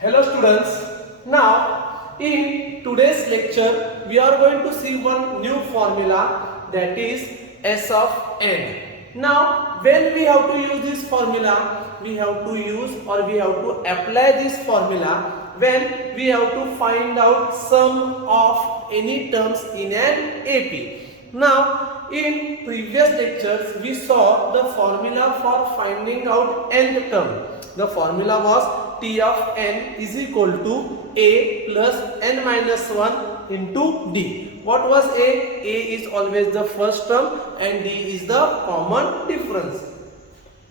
Hello students, now in today's lecture we are going to see one new formula, that is S of n. Now when we have to use this formula, we have to use or we have to apply this formula when we have to find out sum of any terms in an AP. Now in previous lectures we saw the formula for finding out nth term. The formula was T of n is equal to a plus n minus 1 into d. What was a? A is always the first term and d is the common difference.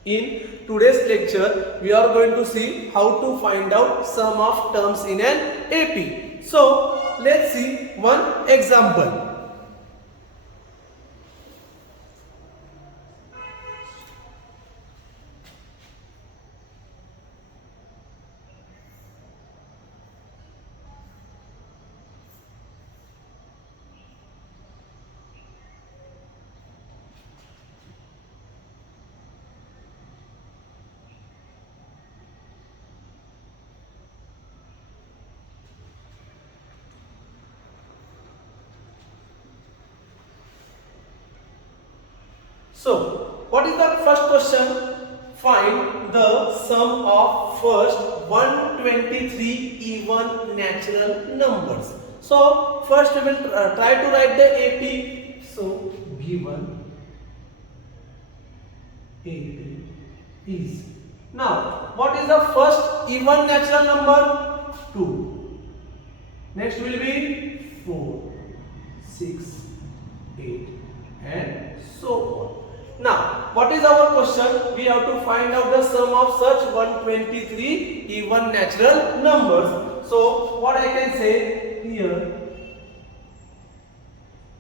In today's lecture, we are going to see how to find out sum of terms in an AP. So, let's see one example. So, what is the first question? Find the sum of first 123 even natural numbers. So, first we will try to write the AP. So, given AP is. Now, what is the first even natural number? 2. Next will be 4, 6, 8 and so on. Now, what is our question? We have to find out the sum of such 123 even natural numbers. So, what I can say here,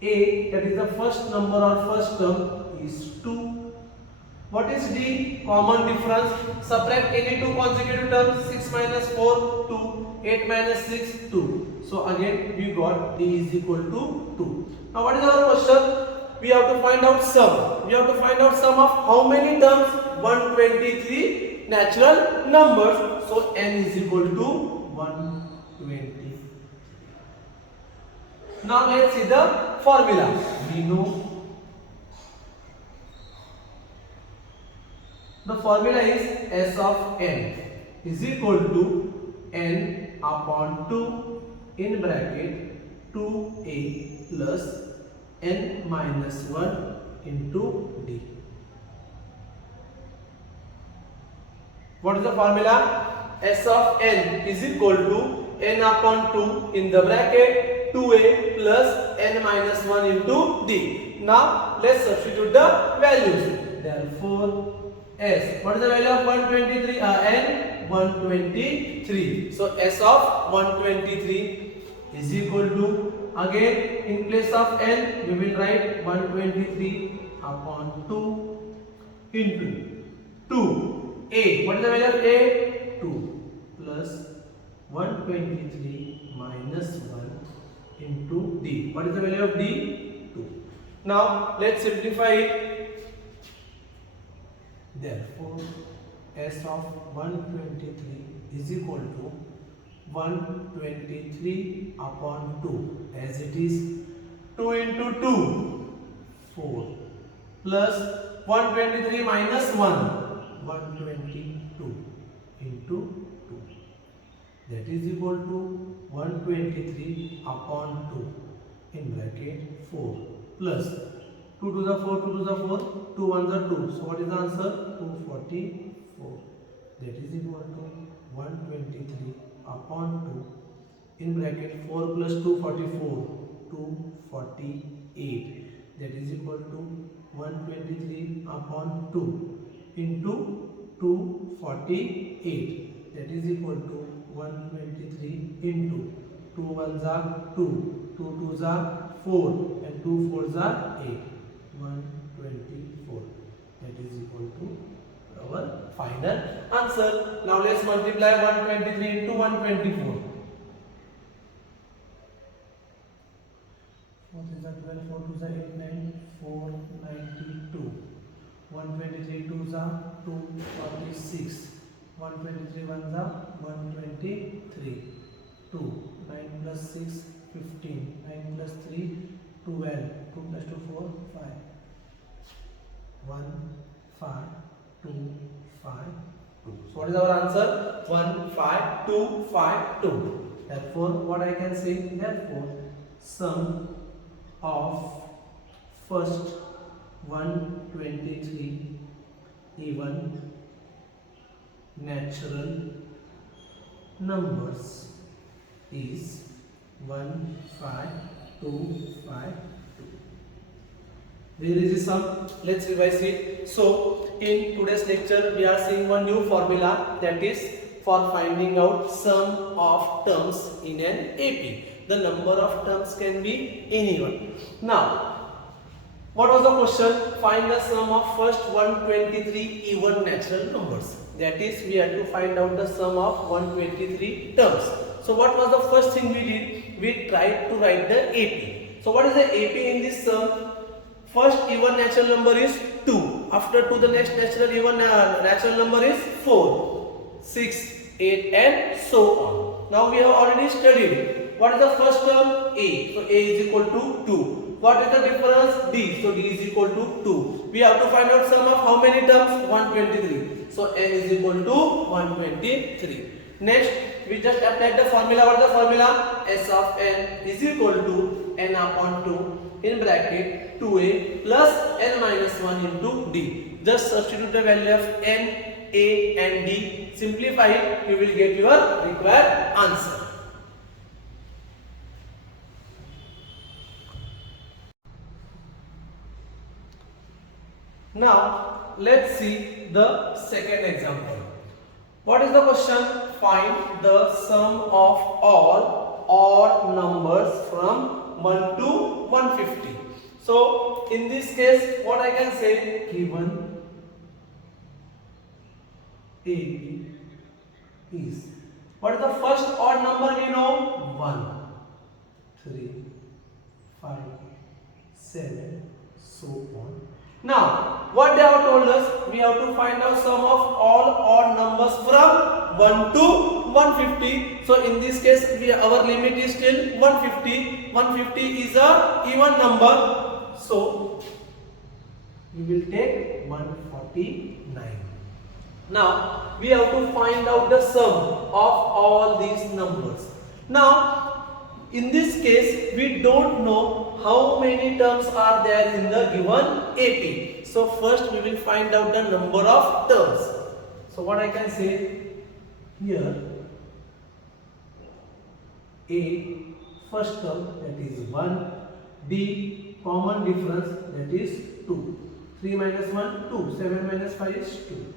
A, that is the first number or first term, is 2. What is D? Common difference. Subtract any two consecutive terms. 6 minus 4, 2. 8 minus 6, 2. So, again, we got D is equal to 2. Now, what is our question? We have to find out sum. We have to find out sum of how many terms? 123 natural numbers. So n is equal to 120. Now let's see the formula. We know the formula is S of n is equal to n upon 2 in bracket 2a plus n minus 1 into d. What is the formula? S of n is equal to n upon 2 in the bracket 2a plus n minus 1 into d. Now let's substitute the values. Therefore S, what is the value of 123? N 123. So S of 123 is equal to, again in place of n we will write 123 upon 2 into 2a. What is the value of a? 2 plus 123 minus 1 into d. What is the value of d? 2. Now let's simplify it. Therefore S of 123 is equal to 123 upon 2, as it is 2 into 2, 4, plus 123 minus 1, 122 into 2, that is equal to 123 upon 2 in bracket 4 plus 2 to the 4, 2 to the 4, 2 1 the 2. So what is the answer? 244. That is equal to 123 upon 2 in bracket 4 plus 244, 248. That is equal to 123 upon 2 into 248. That is equal to 123 into 2 1s are 2, 2 2s are 4 and 2 4s are 8. 124. That is equal to our final answer. Now let's multiply 123 into 124. 4 is 12, 4 2 is 8, 9, 492. 123 2s are 246. 123 1s are 123. 2. 9 plus 6, 15. 9 plus 3, 12. 2 plus 2, 4, 5. 1, 5, 2, 5, 2. So what is our answer? 1, 5, 2, 5, 2. Therefore, what I can say? Therefore, sum of first 123 even natural numbers is 1, 5, 2, 5, 2. Where is the sum? Let's revise it. So, in today's lecture, we are seeing one new formula, that is for finding out sum of terms in an AP. The number of terms can be anyone. Now, what was the question? Find the sum of first 123 even natural numbers. That is, we had to find out the sum of 123 terms. So what was the first thing we did? We tried to write the AP. So what is the AP in this sum? First even natural number is 2. After 2, the next natural even natural number is 4, 6, 8 and so on. Now we have already studied. What is the first term? A. So A is equal to 2. What is the difference? D. So D is equal to 2. We have to find out sum of how many terms? 123. So N is equal to 123. Next, we just applied the formula. What is the formula? S of N is equal to N upon 2 in bracket 2A plus N minus 1 into D. Just substitute the value of N, A and D. Simplify it. You will get your required answer. Now, let's see the second example. What is the question? Find the sum of all odd numbers from 1 to 150. So, in this case, what I can say? Given AP is. What is the first odd number we know? 1, 3, 5, 7, so on. Now, what they have told us? We have to find out sum of all odd numbers from 1 to 150. So, in this case, our limit is still 150. 150 is a even number. So, we will take 149. Now, we have to find out the sum of all these numbers. Now, in this case, we don't know how many terms are there in the given AP. So, first we will find out the number of terms. So, what I can say here, A, first term, that is 1, D, common difference, that is 2. 3 minus 1, 2. 7 minus 5 is 2.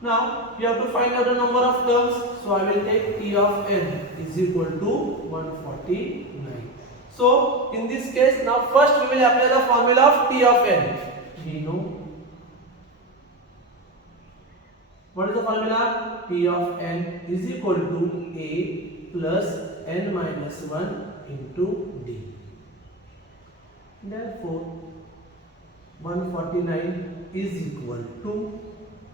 Now, we have to find out the number of terms. So, I will take T of N is equal to 149. So, in this case, now first we will apply the formula of T of N. We know. What is the formula? T of N is equal to A plus N minus 1 into D. Therefore, 149 is equal to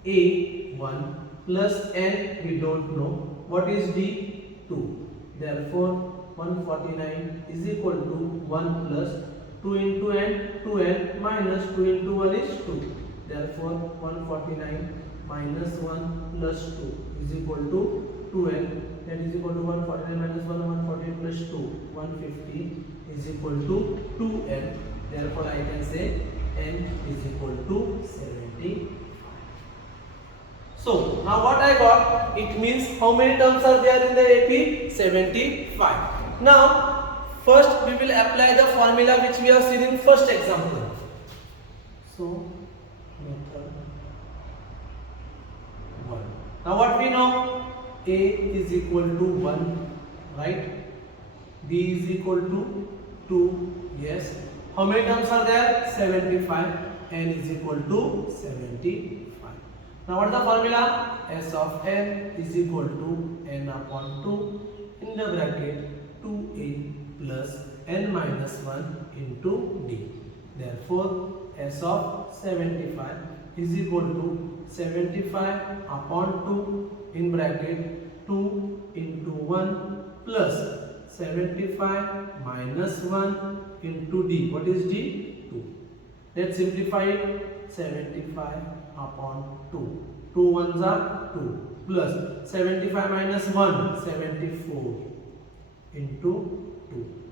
A 1 plus N, we don't know. What is D? 2. Therefore, 149 is equal to 1 plus 2 into N, 2N minus 2 into 1 is 2. Therefore, 149 minus 1 plus 2 is equal to 2N. That is equal to 149 minus 1, 149 plus 2. 150 is equal to 2N. Therefore, I can say N is equal to 70. So, now what I got? It means how many terms are there in the AP? 75. Now, first we will apply the formula which we have seen in first example. So, method 1. Now what we know? A is equal to 1, right? B is equal to 2, yes. How many terms are there? 75. N is equal to 75. Now what is the formula? S of N is equal to N upon 2 in the bracket 2A plus N minus 1 into D. Therefore, S of 75 is equal to 75 upon 2 in bracket 2 into 1 plus 75 minus 1 into d. What is d? 2. Let's simplify it. 75 upon 2. 2 ones are 2 plus 75 minus 1, 74 into 2.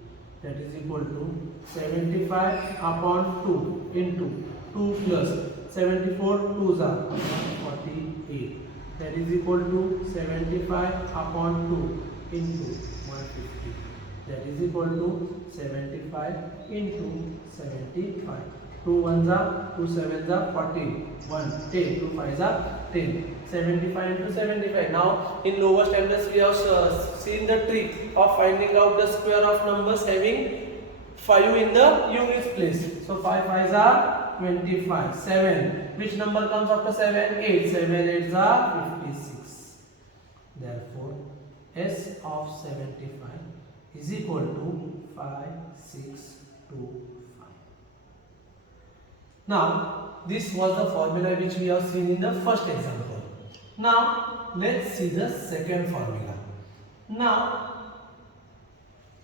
That is equal to 75 upon 2 into 2 plus 74 2s are 148. That is equal to 75 upon 2 into 150. That is equal to 75 into 75. 2 ones are 2 sevens are 14. 1 10. 2 fives are 10. 75 into 75. Now in lower standards we have seen the trick of finding out the square of numbers having 5 in the units place. So 5 fives are 25. 7. Which number comes after 7? 8. 7 eights are 56. Therefore S of 75 is equal to 5, 6, 2, 5. Now this was the formula which we have seen in the first example. Now let's see the second formula. Now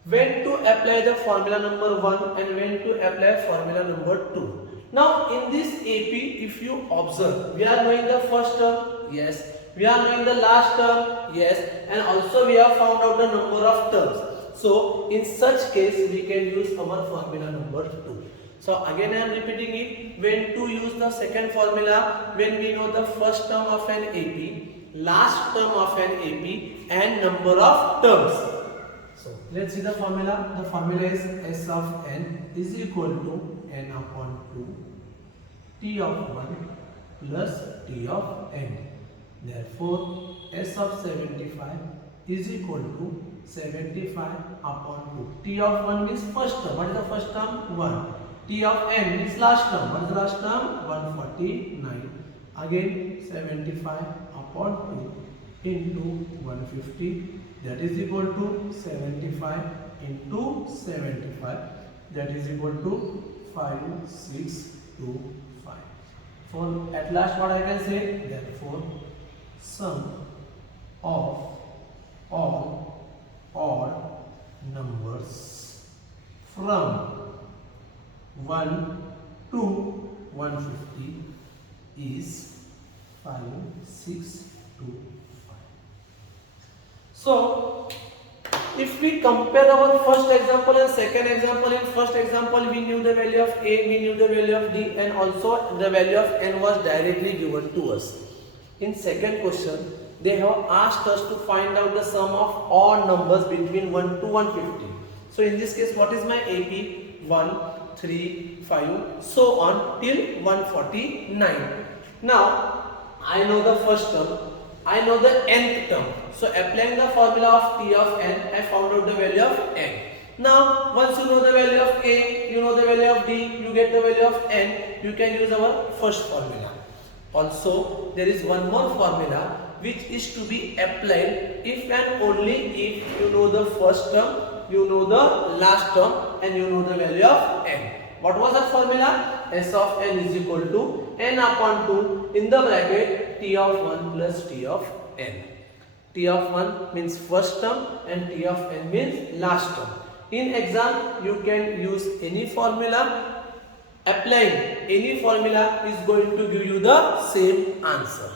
when to apply the formula number 1 and when to apply formula number 2. Now in this AP, if you observe, we are knowing the first term, yes, we are knowing the last term, yes, and also we have found out the number of terms. So in such case we can use our formula number 2. So again I am repeating it. When to use the second formula? When we know the first term of an AP, last term of an AP and number of terms. So let's see the formula. The formula is S of n is equal to n upon 2 t of 1 plus t of n. Therefore S of 75 is equal to 75 upon 2. T of 1 is first term. What is the first term? 1. T of n is last term. What is the last term? 149. Again 75 upon 2 into 150. That is equal to 75 into 75. That is equal to 5, 6, 2, 5. For at last what I can say? Therefore sum of all odd numbers from 1 to 150 is 5, 6, 2, 5. So if we compare our first example and second example, in first example we knew the value of A, we knew the value of D, and also the value of N was directly given to us. In second question, they have asked us to find out the sum of all numbers between 1 to 150. So in this case, what is my AP? 1, 3, 5, so on till 149. Now I know the first term, I know the nth term. So applying the formula of T of n, I found out the value of n. Now once you know the value of A, you know the value of D, you get the value of n, you can use our first formula. Also there is one more formula which is to be applied if and only if you know the first term, you know the last term, and you know the value of n. What was that formula? S of n is equal to n upon 2 in the bracket T of 1 plus T of n. T of 1 means first term and T of n means last term. In exam you can use any formula. Applying any formula is going to give you the same answer.